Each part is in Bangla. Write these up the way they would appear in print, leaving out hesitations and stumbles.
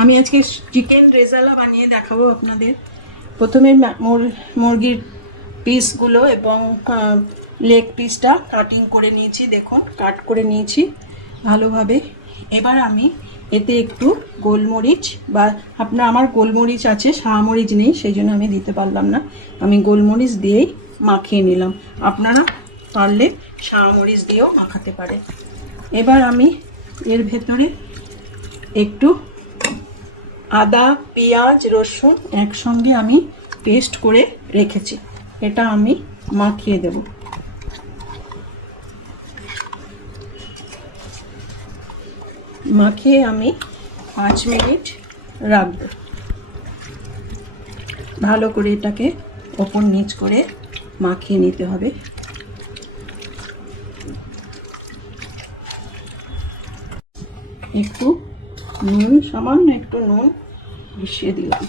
আমি আজকে চিকেন রেজালা বানিয়ে দেখাবো আপনাদের। প্রথমে মুরগির পিসগুলো এবং লেগ পিসটা কাটিং করে নিয়েছি, দেখুন কাট করে নিয়েছি ভালোভাবে। এবার আমি এতে একটু গোলমরিচ বা আমার গোলমরিচ আছে, শাহমরিচ নেই, সেই জন্য আমি দিতে পারলাম না। আমি গোলমরিচ দিয়েই মাখিয়ে নিলাম, আপনারা পারলে শাহমরিচ দিয়েও মাখাতে পারে। এবার আমি এর ভেতরে একটু আদা, পেঁয়াজ, রসুন একসঙ্গে আমি পেস্ট করে রেখেছি, এটা আমি মাখিয়ে দেব। মাখিয়ে আমি 5 মিনিট রাখব। ভালো করে এটাকে ওপর নিচ করে মাখিয়ে নিতে হবে। একটু নুন, সামান্য একটু নুন মিশিয়ে দিলাম।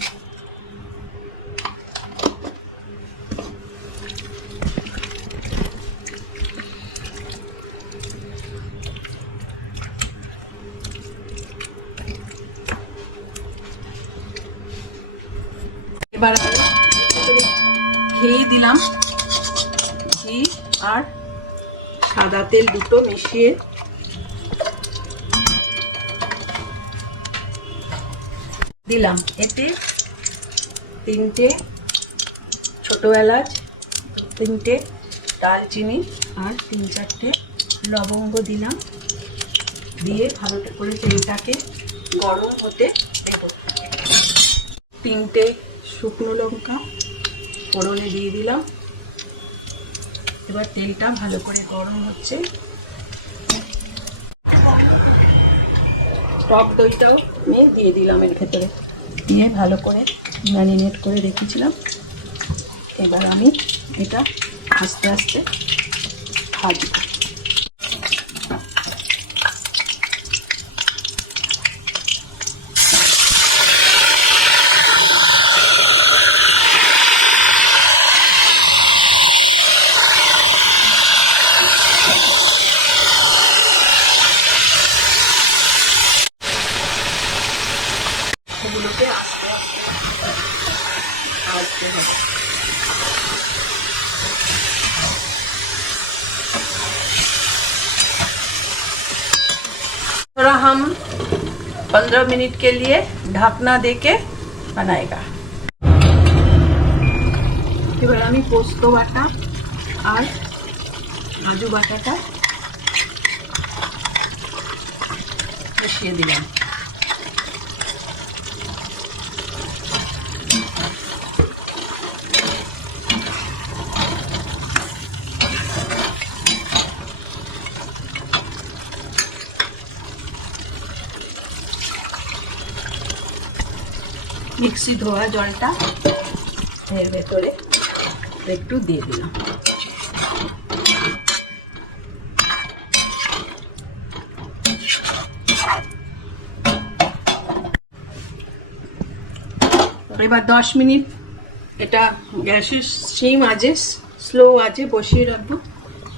এবার ঘি দিলাম, ঘি আর সাদা তেল দুটো মিশিয়ে দিলাম। এতে 3টে ছোট এলাচ, 3টে দালচিনি আর 3-4টে লবঙ্গ দিলাম। দিয়ে ভালো করে তেলটাকে গরম হতে দেব। 3টে শুকনো লঙ্কা ফোড়নে দিয়ে দিলাম। এবার তেলটা ভালো করে গরম হচ্ছে। টক দইটাও আমি দিয়ে দিলাম এর ভেতরে, দিয়ে ভালো করে ম্যারিনেট করে রেখেছিলাম। এবার আমি এটা আস্তে আস্তে ভাজব। এগুলোকে আস্তে আস্তে ভাজতে হবে। थोड़ा हम 15 मिनट के लिए ढकना देके बनाएगा। এবার আমি পোস্ত বাটা আর কাজু বাটাটা মিশিয়ে দিলাম। মিক্সি ধোয়া জলটা এর ভেতরে একটু দিয়ে দিলাম। এবার 10 মিনিট এটা গ্যাসের সিম আজে স্লো আজে বসিয়ে রাখবো।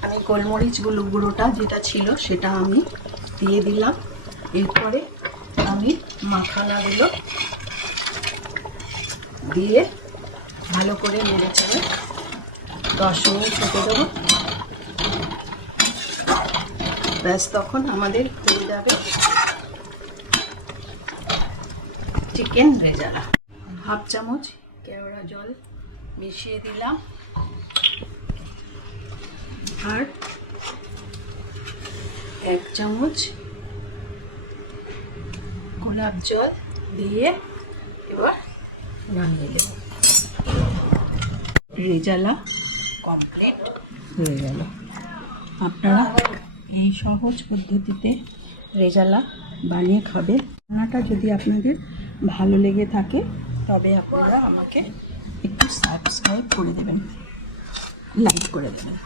আমি গোলমরিচ গুঁড়োটা যেটা ছিল সেটা আমি দিয়ে দিলাম। এরপরে আমি মাখানাগুলো দিয়ে ভালো করে নেড়ে চেড়ে 10 মিনিট হতে দেবো। ব্যাস, তখন আমাদের হয়ে যাবে চিকেন রেজালা। হাফ চামচ কেওড়া জল মিশিয়ে দিলাম আর 1 চামচ গোলাপ জল দিয়ে এবার নামিয়ে দেব। রেজালা কমপ্লিট হয়ে গেল। আপনারা এই সহজ পদ্ধতিতে রেজালা বানিয়ে খাবেন। রান্নাটা যদি আপনাদের ভালো লেগে থাকে তবে আপনারা আমাকে একটু সাবস্ক্রাইব করে দেবেন, লাইক করে দেবেন।